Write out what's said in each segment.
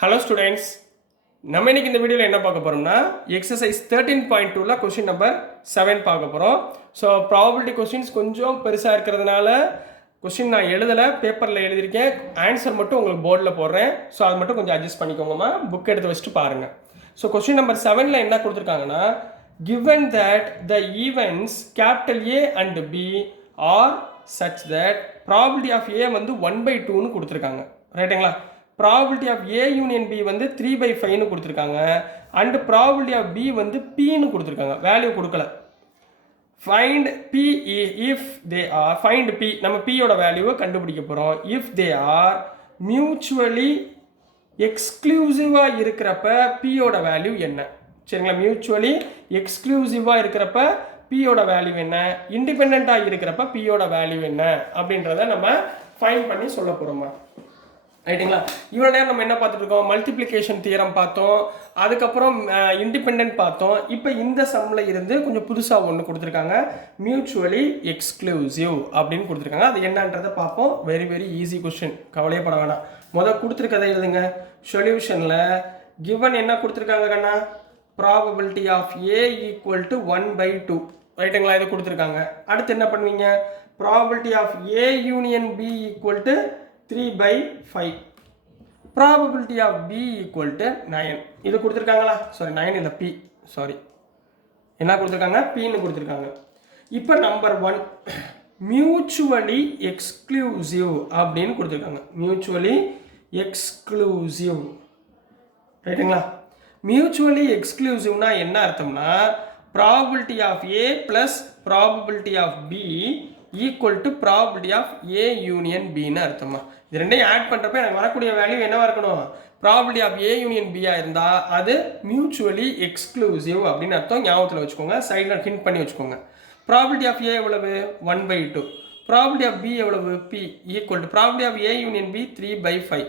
Hello students, நம்ம இன்னைக்கு இந்த வீடியோவில் என்ன பார்க்க போகிறோம்னா எக்ஸசைஸ் 13.2ல கொஸ்டின் நம்பர் 7 பார்க்க போகிறோம். ஸோ ப்ராபபிலிட்டி கொஸ்டின்ஸ் கொஞ்சம் பெருசாக இருக்கிறதுனால கொஸ்டின் நான் எழுதலை, பேப்பரில் எழுதியிருக்கேன். ஆன்சர் மட்டும் உங்களுக்கு போர்டில் போடுறேன். ஸோ அது மட்டும் கொஞ்சம் அட்ஜஸ்ட் பண்ணிக்கோங்கம்மா, புக் எடுத்து வச்சுட்டு பாருங்கள். ஸோ கொஸ்டின் நம்பர் 7ல் என்ன கொடுத்துருக்காங்கன்னா, given that the events capital A and B are such that probability of A வந்து 1/2ன்னு கொடுத்துருக்காங்க, ரைட்டுங்களா? Probability of A union B வந்து 3/5ன்னு கொடுத்துருக்காங்க. அண்ட் ப்ராபிலிட்டி ஆஃப் பி வந்து பின்னு கொடுத்துருக்காங்க, வேல்யூ கொடுக்கல. Find B if they are, find B, நம்ம பியோட வேல்யூவை கண்டுபிடிக்க போகிறோம். இஃப் தே ஆர் மியூச்சுவலி எக்ஸ்க்ளூசிவாக இருக்கிறப்ப பியோட வேல்யூ என்ன? சரிங்களா, மியூச்சுவலி எக்ஸ்க்ளூசிவாக இருக்கிறப்ப பியோட வேல்யூ என்ன, இண்டிபெண்ட்டாக இருக்கிறப்ப பியோட வேல்யூ என்ன அப்படின்றத நம்ம ஃபைண்ட் பண்ணி சொல்ல போகிறோமா, ரைட்டுங்களா? இவ்வளோ நேரம் நம்ம என்ன பார்த்துட்டு இருக்கோம், மல்டிப்ளிகேஷன் தியரம் பார்த்தோம், அதுக்கப்புறம் இண்டிபெண்ட் பார்த்தோம். இப்போ இந்த சம்மில் இருந்து கொஞ்சம் புதுசாக ஒன்று கொடுத்துருக்காங்க, மியூச்சுவலி எக்ஸ்க்ளூசிவ் அப்படின்னு கொடுத்துருக்காங்க. அது என்னன்றதை பார்ப்போம். வெரி வெரி ஈஸி கொஸ்டின், கவலையப்பட வேணாம். முதல் கொடுத்துருக்கதை எழுதுங்க. சொல்யூஷனில் கிவன் என்ன கொடுத்துருக்காங்க கண்ணா, probability of A equal to 1/2, ரைட்டுங்களா? இது கொடுத்துருக்காங்க. அடுத்து என்ன பண்ணுவீங்க, probability of A union B equal to 3/5, probability of B equal to 9. இது கொடுத்துருக்காங்களா? சாரி 9 இல்லை, பி, சாரி, என்ன கொடுத்துருக்காங்க, பின்னு கொடுத்துருக்காங்க. இப்போ நம்பர் 1 மியூச்சுவலி எக்ஸ்க்ளூசிவ் அப்படின்னு கொடுத்துருக்காங்க. மியூச்சுவலி எக்ஸ்க்ளூசிவ், ரைட்டுங்களா? மியூச்சுவலி எக்ஸ்க்ளூசிவ்னா என்ன அர்த்தம்னா, probability of A plus probability of B equal to probability of A union பின்னு அர்த்தமா. இது ரெண்டையும் ஆட் பண்ணுறப்ப எனக்கு வரக்கூடிய வேல்யூ என்னவா இருக்கணும், ப்ராபபிலிட்டி ஆஃப் ஏ யூனியன் பியா இருந்தால் அது மியூச்சுவலி எக்ஸ்க்ளூசிவ் அப்படின்னு அர்த்தம். ஞாபகத்தில் வச்சுக்கோங்க, சைடில் ஹிண்ட் பண்ணி வச்சுக்கோங்க. ப்ராபபிலிட்டி ஆஃப் ஏ எவ்வளவு, 1/2. ப்ராபபிலிட்டி ஆஃப் பி எவ்வளவு, B equal to probability of A union B 3/5.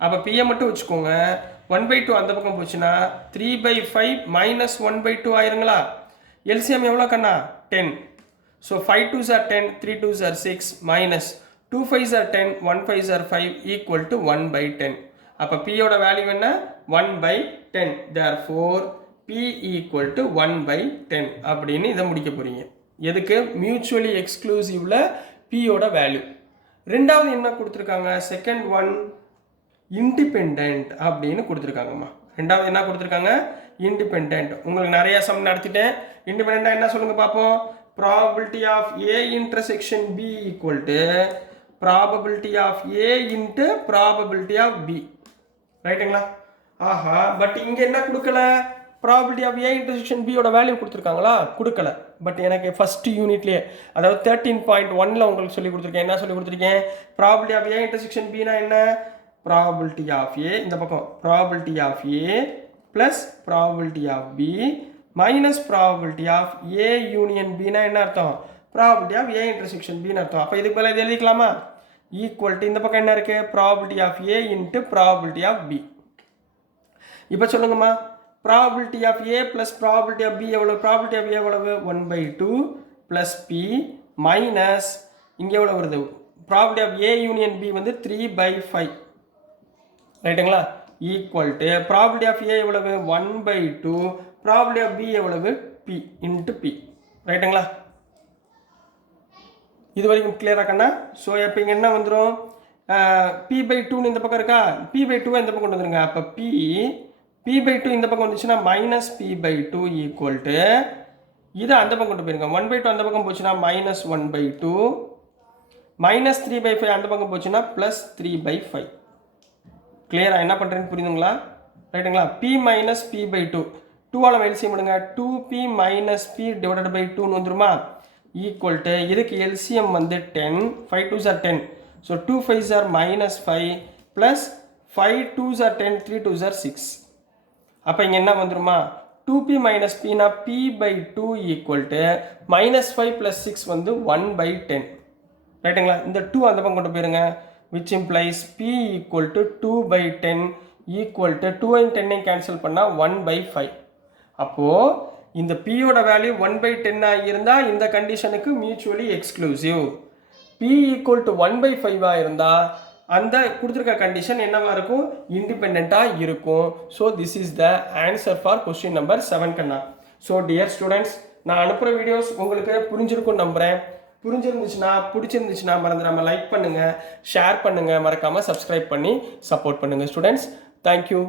அப்போ பியை மட்டும் வச்சுக்கோங்க. 1/2 அந்த பக்கம் போச்சுன்னா 3/5 மைனஸ் 1/2 ஆயிருங்களா? எல்சிஎம் எவ்வளோ கண்ணா, 10. So 5 2s are 10, 3 2s are 6, minus 2 5s are 10, 1 5s are 5 equal to 1/10. அப்போ P யோட வேல்யூ என்ன, 1/10. Therefore P equal to 1/10 அப்படின்னு இதை முடிக்க போறீங்க. எதுக்கு, மியூச்சுவலி எக்ஸ்க்ளூசிவ்ல P யோட வேல்யூ. ரெண்டாவது என்ன கொடுத்துருக்காங்க, செகண்ட் ஒன் இண்டிபெண்ட் அப்படின்னு கொடுத்துருக்காங்கம்மா. ரெண்டாவது என்ன கொடுத்துருக்காங்க, இண்டிபெண்ட். உங்களுக்கு நிறைய சம் நடத்திட்டேன். இண்டிபெண்டா என்ன சொல்லுங்க பார்ப்போம், probability of A intersection B equal to probability of A into probability of B, ரைட்டுங்களா? ஆஹா, பட் இங்கே என்ன கொடுக்கல, probability of A intersection B யோட வேல்யூ கொடுத்துருக்காங்களா, கொடுக்கல. பட் எனக்கு ஃபர்ஸ்ட் யூனிட்லேயே, அதாவது 13.1ல் உங்களுக்கு சொல்லி கொடுத்துருக்கேன். என்ன சொல்லி கொடுத்துருக்கேன், probability of A intersection B னா என்ன, probability of A இந்த பக்கம் probability of A plus probability of B minus probability of A union B னா என்ன அர்த்தம், probability of A intersection B னு அர்த்தம். அப்போ இதுக்கு மேலே இது எழுதிக்கலாமா, ஈக்குவல் டு இந்த பக்கம் என்ன இருக்கு, probability of A into probability of B. இப்போ சொல்லுங்கம்மா, probability of A plus probability of B எவ்வளவு, probability of A எவ்வளவு, 1/2 plus P minus இங்கே எவ்வளோ வருது, probability of A union B வந்து 3/5, ரைட்டுங்களா? Equal to probability of A எவ்வளவு, 1/2, probability of B எவ்வளவு, P into P, ரைட்டுங்களா? இது வரைக்கும் கிளியரா கண்ணா? ஸோ இப்போ இங்கே என்ன வந்துடும், P/2 இந்த பக்கம் இருக்கா, P/2 இந்த பக்கம் கொண்டு வந்துருங்க. அப்போ P/2 இந்த பக்கம் வந்துச்சுன்னா மைனஸ் P/2 ஈக்குவல் டு இதை அந்த பக்கம் கொண்டு போயிருங்க. 1/2 அந்த பக்கம் போச்சுன்னா மைனஸ் 1/2, மைனஸ் 3/5 அந்த பக்கம் போச்சுன்னா ப்ளஸ் 3/5. கிளியரா என்ன பண்ணுறேன்னு புரியுதுங்களா, ரைட்டுங்களா? P மைனஸ் P/2, 2ஆல் எல்சிஎம் எடுங்க, 2P minus P divided by 2ன்னு வந்துருமா, ஈக்குவல் டு இதுக்கு எல்சிஎம் வந்து 10, 5 2s are 10, so 2 5s are minus 5 plus 5 2s are 10, 3 2s are 6. அப்போ இங்கே என்ன வந்துருமா, 2P மைனஸ் Pனா P/2 equal to minus 5 plus 6 வந்து 1/10, ரைட்டுங்களா? இந்த 2 அந்த பக்கம் கொண்டு போயிருங்க, which implies P equal to 2/10 equal to 2 and 10 cancel பண்ணால் 1/5. அப்போது இந்த P யோட வேல்யூ 1/10 இருந்தால் இந்த கண்டிஷனுக்கு mutually exclusive. P equal to 1/5 இருந்தால் அந்த கொடுத்துருக்க கண்டிஷன் என்னவா இருக்கும், இண்டிபெண்ட்டாக இருக்கும். So this is the answer for question number 7 கண்ணா. ஸோ டியர் ஸ்டூடெண்ட்ஸ், நான் அனுப்புகிற வீடியோஸ் உங்களுக்கு புரிஞ்சிருக்கும்னு நம்புகிறேன். பிடிச்சிருந்துச்சுன்னா மறந்துடாமல் லைக் பண்ணுங்கள், ஷேர் பண்ணுங்கள், மறக்காமல் சப்ஸ்கிரைப் பண்ணி சப்போர்ட் பண்ணுங்கள் ஸ்டூடெண்ட்ஸ். தேங்க்யூ.